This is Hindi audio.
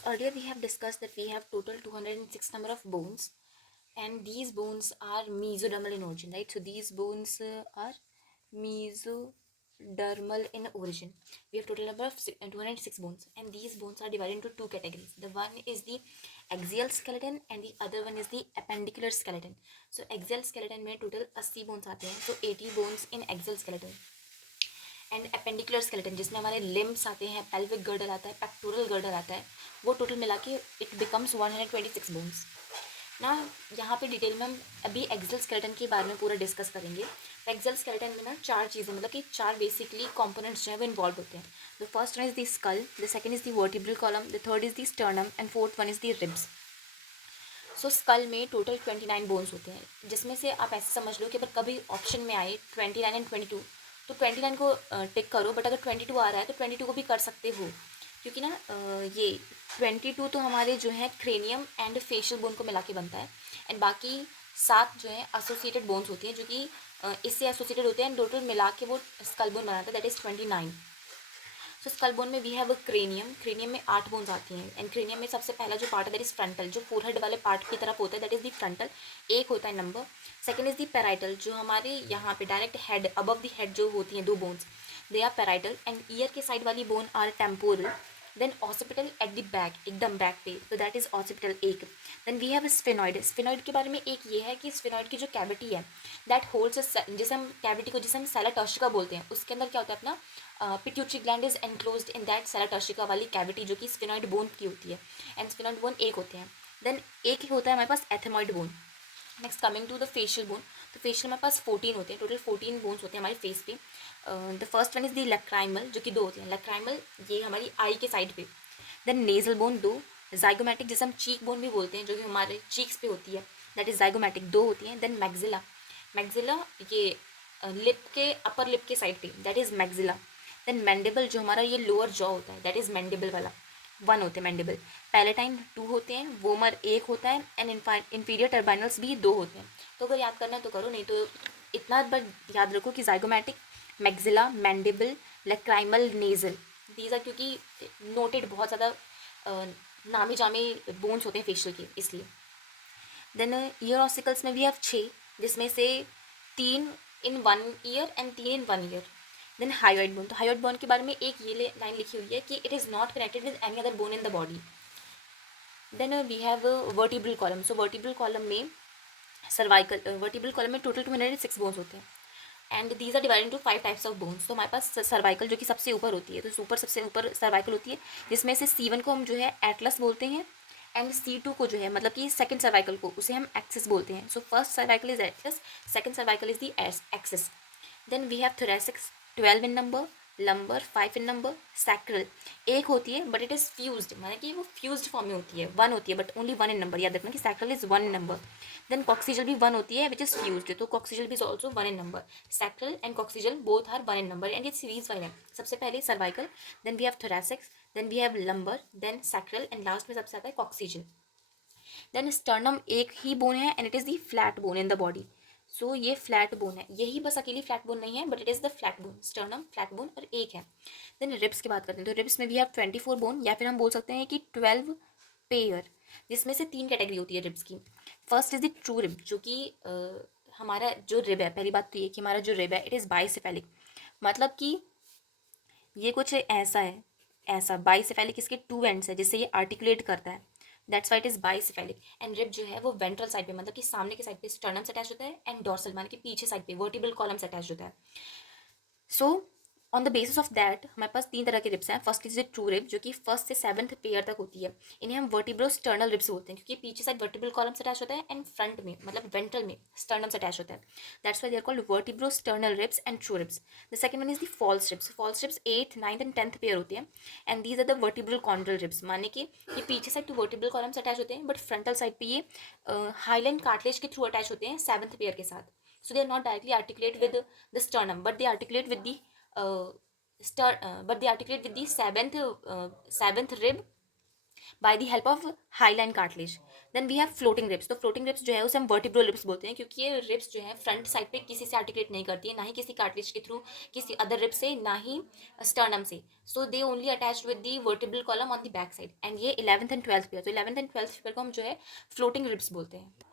So earlier we have discussed that we have total 206 number of bones, and these bones are mesodermal in origin, right? So these bones are mesodermal in origin. We have total number of 206 bones, and these bones are divided into two categories. The one is the axial skeleton and the other one is the appendicular skeleton. So axial skeleton में total 80 bones आते हैं, so 80 bones in axial skeleton. And appendicular skeleton जिसमें हमारे लिम्स आते हैं, पेल्विक गर्डल आता है, पेक्टोरल गर्डल आता है, वो टोटल मिला के इट बिकम्स 126 बोन्स ना. यहाँ पे डिटेल में हम अभी एक्सेल स्केलेटन के बारे में पूरा डिस्कस करेंगे. एक्सेल स्केलेटन में ना चार चीज़ें, मतलब कि चार बेसिकली कंपोनेंट्स जो है वो इन्वॉल्व होते हैं. The first one is the skull, the second is the vertebral column, the third is the sternum and fourth one is the ribs. So skull में टोटल 29 बोन्स होते हैं, जिसमें से आप ऐसे समझ लो कि अगर कभी ऑप्शन में आए 29 एंड 22 तो 29 को टिक करो, बट अगर 22 आ रहा है तो 22 को भी कर सकते हो, क्योंकि ना ये 22 तो हमारे जो है क्रेनियम एंड फेशियल बोन को मिला के बनता है, एंड बाकी 7 जो है एसोसिएटेड बोन्स होती हैं जो कि इससे एसोसिएटेड होते हैं, टोटल मिला के वो स्कल बोन बनाता है, that is 29. So skull bone में we have a cranium. Cranium में 8 बोन्स आती हैं, एंड क्रेनियम में सबसे पहला जो पार्ट है दैट इज फ्रंटल, जो फोरहेड वाले पार्ट की तरफ होता है, दैट इज द फ्रंटल, एक होता है number. Second is the parietal, जो हमारे यहाँ पे direct head above the head जो होती हैं 2 bones, they are parietal. And ear के साइड वाली bone are temporal. Then occipital at the back, एकदम बैक पे, तो दैट इज ऑसिपिटल एक. Then we have sphenoid. Sphenoid के बारे में एक ये है कि स्फेनॉइड की जो कैविटी है दैट होल्ड्स, जिसे हम कैविटी को जिसे हम सेला टर्शिका बोलते हैं, उसके अंदर क्या होता है अपना pituitary gland is enclosed in that sella turcica वाली कैविटी, जो कि स्फेनॉइड बोन की होती है, एंड स्फेनॉइड बोन एक होते हैं. देन एक ही होता है हमारे पास ethmoid bone. Next coming to the facial bone, तो फेशियल हमारे पास 14 होते हैं, टोटल 14 बोन्स होते हैं हमारे फेस पे. The first one is the lacrimal, जो कि 2 होती हैं. लैक्राइमल ये हमारी आई के साइड पे. Then nasal bone 2. जाइगोमेटिक जिसे हम चीक बोन भी बोलते हैं, जो कि हमारे चीक्स पे होती है, दैट इज जाइगोमेटिक, 2 होती हैं. Then maxilla. मैग्जिला ये लिप के अपर लिप के साइड पे, that is maxilla. Then mandible, जो हमारा ये लोअर जॉ होता है, दैट इज मैंडिबल वाला, 1 होते हैं मैंडिबल. पैलेटाइन 2 होते हैं. वोमर 1 होता है. एंड इंफीरियर टर्बाइनल्स भी 2 होते हैं. तो अगर याद करना है तो करो, नहीं तो इतना बार याद रखो कि zygomatic, maxilla, mandible, lacrimal, nasal, these are, क्योंकि नोटेड बहुत ज़्यादा नामी जामी बोन्स होते हैं फेशियल के, इसलिए. देन ईयर ऑसिकल्स में भी हैव 6, जिसमें से 3 in 1 ear and 3 in 1 ear. Then hyoid bone, तो हायोइड बोन के बारे में एक ये लाइन लिखी हुई है कि it is not connected with any other bone in the body. Then we have vertebral column. So vertebral column में सर्वाइकल, वर्टिब्रल कॉलम में टोटल 206 बोन्स होते हैं, and these are divided into 5 types of bones. तो हमारे पास सर्वाइकल जो कि सबसे ऊपर होती है, तो ऊपर सबसे ऊपर सर्वाइकल होती है, जिसमें से C1 को हम जो है एटलस बोलते हैं, एंड C2 को जो है मतलब कि सेकंड सर्वाइकल को, उसे हम एक्सिस बोलते हैं. So first cervical is atlas, second cervical is the axis. Then we have thoracic 12 in number, lumbar 5 in number, sacral 1 होती है बट इट इज़ फ्यूज्ड, माना कि वो फ्यूज्ड फॉर्म में होती है, 1 होती है बट ओनली 1 इन नंबर, याद रखना कि sacral is 1 in number. Then coccygeal भी 1 होती है विच इज़ फ्यूज्ड, तो कॉक्सिजल भी is also 1 in number. Sacral and coccygeal both are 1 in number, and ये सीरीज वाइज है. सबसे पहले cervical, then we have thoracic, then we have lumbar, then sacral, and last में सबसे आता है कॉक्सिजल. देन स्टर्नम एक ही बोन है, and it is the flat bone in the body. So ये फ्लैट बोन है, यही बस अकेली फ्लैट बोन नहीं है, but it is the flat bone. Sternum flat bone और एक है. देन रिब्स की बात करते हैं, तो रिब्स में भी आप 24 बोन, या फिर हम बोल सकते हैं कि 12 पेयर, जिसमें से 3 कैटेगरी होती है रिब्स की. First is the true rib, जो कि हमारा जो रिब है, पहली बात तो ये कि हमारा जो रिब है इट इज़ बाइसेफेलिक, मतलब कि ये कुछ ऐसा है, ऐसा बाइसेफेलिक, इसके 2 एंड्स है जिससे ये आर्टिकुलेट करता है, that's why it is bicephalic. And rib जो है वो वेंट्रल साइड पे, मतलब कि सामने के साइड पे स्टर्नम से अटैच होता है, एंड डॉर्सल माने कि पीछे साइड पे वर्टिब्रल कॉलम से अटैच होता है. So on the basis of that हमारे पास 3 तरह के रिब्स हैं. फर्स्ट इज ट्रू रिब, जो कि फर्स्ट से 7th पेयर तक होती है. इन्हें हम वर्टिब्रो स्टर्नल रिब्स बोलते हैं, क्योंकि पीछे साइड वर्टिब्रल कॉलम से अटैच होता है, एंड फ्रंट में मतलब वेंट्रल में स्टर्नम से अटैच होता है. That's why they are called vertebrosternal ribs and true ribs. The second one is the false ribs. False ribs 8th 9th and 10th pair होते हैं, and these are the vertebral chondral ribs, माने कि ये पीछे साइड टू वर्टिब्रल कॉलम से अटैच होते हैं, बट फ्रंटल साइड पे ये हाईलाइन कार्टिलेज के थ्रू अटैच होते हैं 7th पेयर के साथ. So they are not directly articulate with the sternum, but they articulate with the but they articulate with the seventh rib by the help of hyaline cartilage. Then we have floating ribs. तो फ्लोटिंग रिब्स जो है उसे हम वर्टिब्रल रिब्स बोलते हैं, क्योंकि ये रिब्स जो है फ्रंट साइड पे किसी से आर्टिकुलेट नहीं करती है, ना ही किसी कार्टिलेज के थ्रू, किसी अदर रिब से, ना ही स्टर्नम से। So they only attached with the vertebral column on the back side. And ये 11th एंड 12th पेयर, तो 11th एंड 12th पेयर को हम जो है फ्लोटिंग रिब्स बोलते हैं।